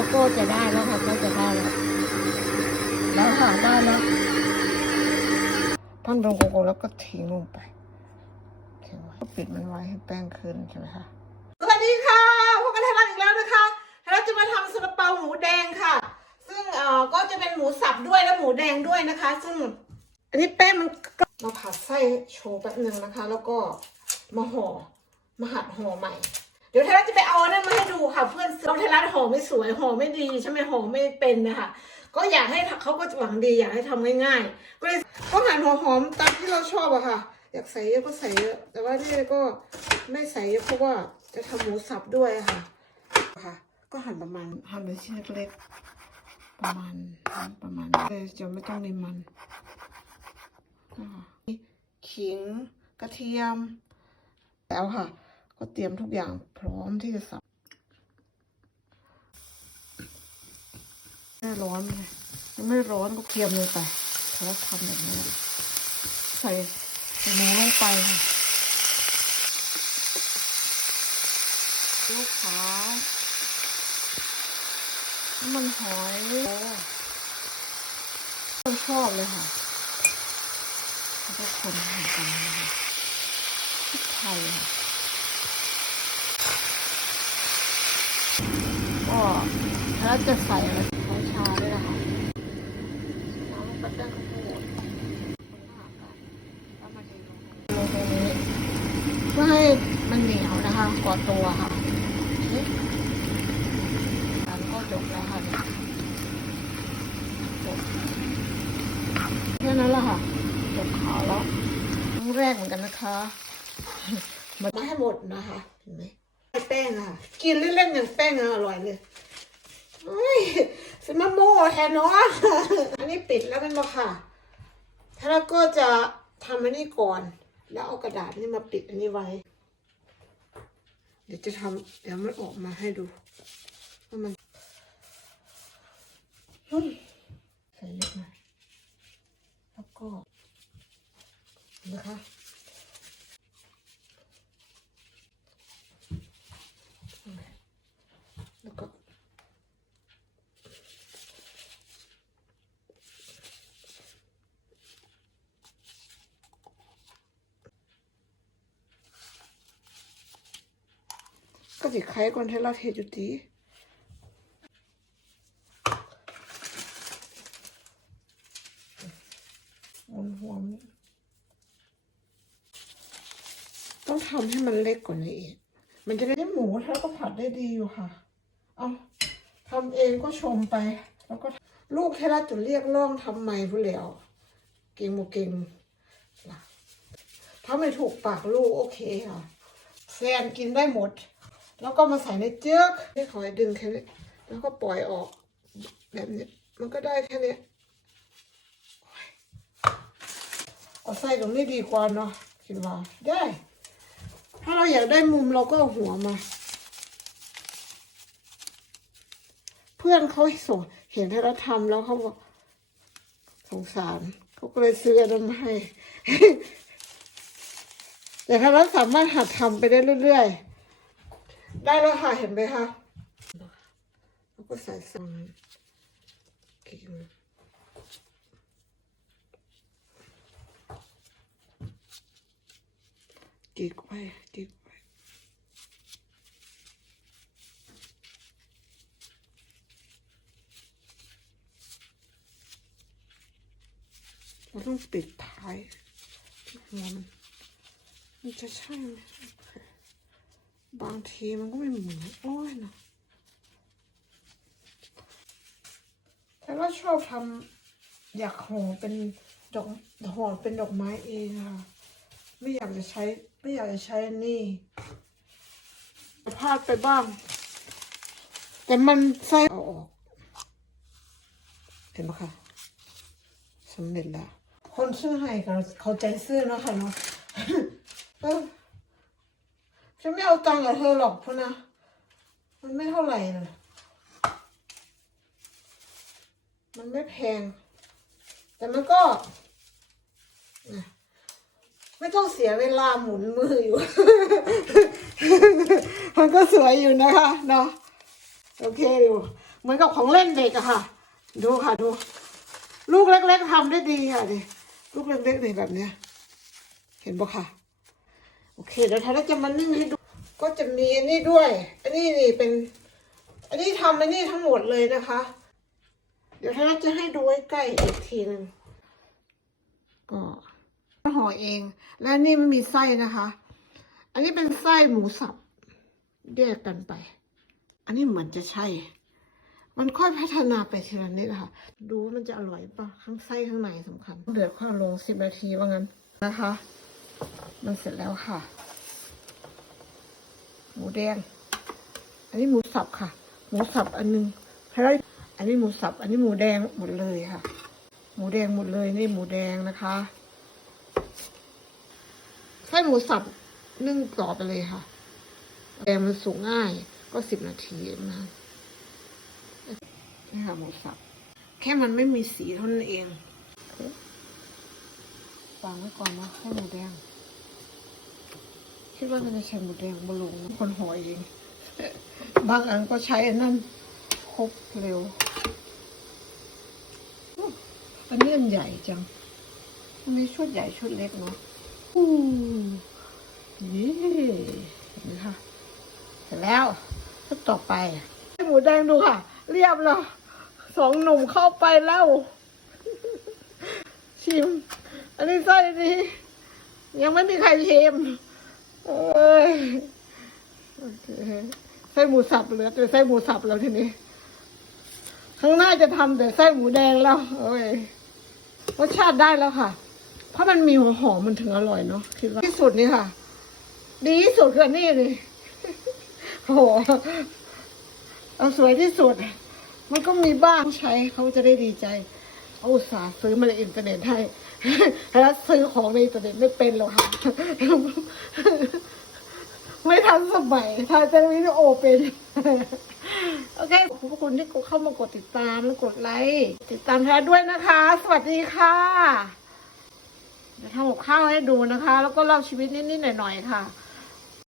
แล้วก็จะได้แล้วค่ะก็จะได้แล้วแล้วค่ะได้แล้วท่อนเป็นโกโก้แล้วก็ทิ้งลงไปทิ้งไว้ก็ปิดมันไว้ให้แป้งขึ้นใช่ไหมคะสวัสดีค่ะพบกันไทยรัฐอีกแล้วนะคะไทยรัฐจะมาทำซาลาเปาหมูแดงค่ะ ซึ่งเอ่อก็จะเป็นหมูสับด้วยและหมูแดงด้วยนะคะ ซึ่งอันนี้แป้งมันก็มาผัดไส้โชว์แป๊บหนึ่งนะคะ แล้วก็มาห่อมาหัดห่อใหม่ เดี๋ยวไทยรัฐจะไปเอานนั้นมาให้ดูค่ะเพื่อนเราไทยรัฐห่อไม่สวยห่อไม่ดีใช่ไหมห่อไม่เป็นนะคะก็อยากให้เขาก็หวังดีอยากให้ทำง่ายๆก็เลยก็หั่นหัวหอมตามที่เราชอบอะค่ะ อยากใส่เยอะก็ใส่เยอะแต่ว่านี่ก็ไม่ใส่เยอะเพราะว่าจะทำหมูสับด้วยค่ะค่ะ ก็หั่นประมาณหั่นเป็นชิ้นเล็กๆประมาณประมาณเออจะไม่ต้องมีมันขิงกระเทียมแล้วค่ะ ก็เตรียมทุกอย่างพร้อมที่จะสับไม่ร้อนเลยยังไม่ร้อนก็เคียมเลยไปเพราะว่าทำแบบนี้ใส่ใส่หมูลงไปค่ะลูกค้าน้ำมันหอยโอ้เราชอบเลยค่ะแล้วก็คนเหมือนกันนะคะพริกไทยค่ะ ก็ถ้าจะใส่อะไรช้อนชาด้วยนะคะน้ำลงไปแป้งข้าวโพดคนละกันแล้วมาเทลงลงตรงนี้เพื่อให้มันเหนียวนะคะก่อตัวค่ะการก็จบแล้วค่ะจบแค่นั้นแหละค่ะจบขาวแล้วครั้งแรกเหมือนกันนะคะมาให้หมดนะคะเห็นไหมแป้งอะค่ะกินเล่นๆอย่างแป้งอร่อยเลย เฮ้ยสมาโม่แทนเนาะอันนี้ปิดแล้วเป็นมาค่ะถ้าเราก็จะทำอันนี้ก่อน แล้วเอากระดาษนี่มาปิดอันนี้ไว้ เดี๋ยวจะทำเดี๋ยวมันออกมาให้ดูว่ามันอืมใส่เล็กหน่อยแล้วก็นะคะ สิไข่ก่อนให้เราเทจุดีหมุนหัวมันต้องทำให้มันเล็กกว่านี้อีก มันจะได้หมูถ้าก็ผัดได้ดีอยู่ค่ะ เอาทำเองก็ชมไป แล้วก็ลูกแค่ละจุดเรียกร้องทำใหม่ผู้แล้วเก่งโมเก่งล่ะถ้าไม่ถูกปากลูกโอเคค่ะ แฟนกินได้หมด แล้วก็มาใส่ในเจือกให้ขอยดึงแค่นี้ แล้วก็ปล่อยออกแบบนี้ มันก็ได้แค่นี้ยเอาใส่ตรงนี้ดีกว่าเนาะคิดว่าได้ ถ้าเราอยากได้มุมเราก็เอาหัวมา เพื่อนเขาส่งเห็นให้เราทำแล้วเขาบอกสงสารเขาก็เลยซื้ออันนั้นมาให้แต่ถ้าเราสามารถหัดทำไปได้เรื่อยๆ ได้แล้วค่ะ เห็นไหมคะแล้วก็ใส่ซองกินจิกไว้จิกไว้เราต้องปิดท้ายที่หัวมันมันจะใช่ไหม บางทีมันก็ไม่เหมือนโอ้ยนะแต่ว่าชอบทำอยากห่อเป็นดอกห่อเป็นดอกไม้เองค่ะ ไม่อยากจะใช้ไม่อยากจะใช้อนี่พลาดไปบ้าง แต่มันไส้เอาออก เห็นไหมคะสำเร็จแล้ว คนซื้อให้ก็เขาใจซื้อเนาะค่ะเนาะ ฉันไม่เอาตังค์กับเธอหรอกพ่อนะ มันไม่เท่าไหร่นะมันไม่แพง แต่มันก็ ไม่ต้องเสียเวลาหมุนมืออยู่ มันก็สวยอยู่นะคะเนาะโอเคอยู่เหมือนกับของเล่นเด็กอะค่ะ ดูค่ะดู ลูกเล็ก ๆทำได้ดีค่ะดิลูกเล็กๆนี่แบบเนี้ย เห็นปะค่ะ โอเคเดี๋ยวทาร่าจะมานึ่งให้ดู ก็จะมีอันนี้ด้วย อันนี้นี่เป็น อันนี้ทำอันนี้ทั้งหมดเลยนะคะ เดี๋ยวทาร่าจะให้ดูใกล้อีกทีหนึ่งก็ห่อเอง และนี่ไม่มีไส้นะคะ อันนี้เป็นไส้หมูสับแยกกันไป อันนี้เหมือนจะใช่ มันค่อยพัฒนาไปทีละนิดนะคะดูมันจะอร่อยปะข้างไส้ข้างในสำคัญ เดือดค่อยลงสิบนาทีว่างั้นนะคะ มันเสร็จแล้วค่ะ หมูแดง อันนี้หมูสับค่ะ หมูสับอันหนึงแล้วอันนี้หมูสับ อันนี้หมูแดงหมดเลยค่ะ หมูแดงหมดเลยนี่หมูแดงนะคะไส้หมูสับนึ่งกรอบไปเลยค่ะแดงมันสุกง่าย ก็สิบนาทีนะคะนี่ค่ะหมูสับ แค่มันไม่มีสีเท่านั้นเองวางไว้ก่อนนะให้หมูแดง คิดว่าจะใช้หมูแดงมาลงคนหอยเองบางอันก็ใช้อันนั้นครบเร็ว อันนี้อันใหญ่จังอันนี้ชุดใหญ่ชุดเล็กเนาะอู้นี่เห็นไหมคะเสร็จแล้วชุดต่อไป หมูแดงดูค่ะ เรียบแล้วสองหนุ่มเข้าไปแล้ว ชิม อันนี้ไส้ดียังไม่มีใครชิม เอ้ยโอเคไส้หมูสับเหลือแต่ไส้หมูสับแล้วทีนี้ ข้างหน้าจะทำแต่ไส้หมูแดงแล้วเอ้ยรสชาติได้แล้วค่ะ เพราะมันมีหัวหอมมันถึงอร่อยเนาะคิดว่าที่สุดนี่ค่ะ ดีที่สุดคือนนี่เลยโอ้โหเอาสวยที่สุด มันก็มีบ้างใช้เขาจะได้ดีใจ เอาอุตส่าห์ซื้อมาในอินเทอร์เน็ตให้แล้วซื้อของในอินเทอร์เน็ตไม่เป็นหรอกค่ะ ไม่ทันสมัยถ่ายแต่วิดีโอเป็น โอเค ขอบคุณที่เข้ามากดติดตามและกดไลค์ ติดตามแท้ด้วยนะคะ สวัสดีค่ะเดี๋ยวทำกับข้าวให้ดูนะคะ แล้วก็เล่าชีวิตนิดๆหน่อยๆค่ะ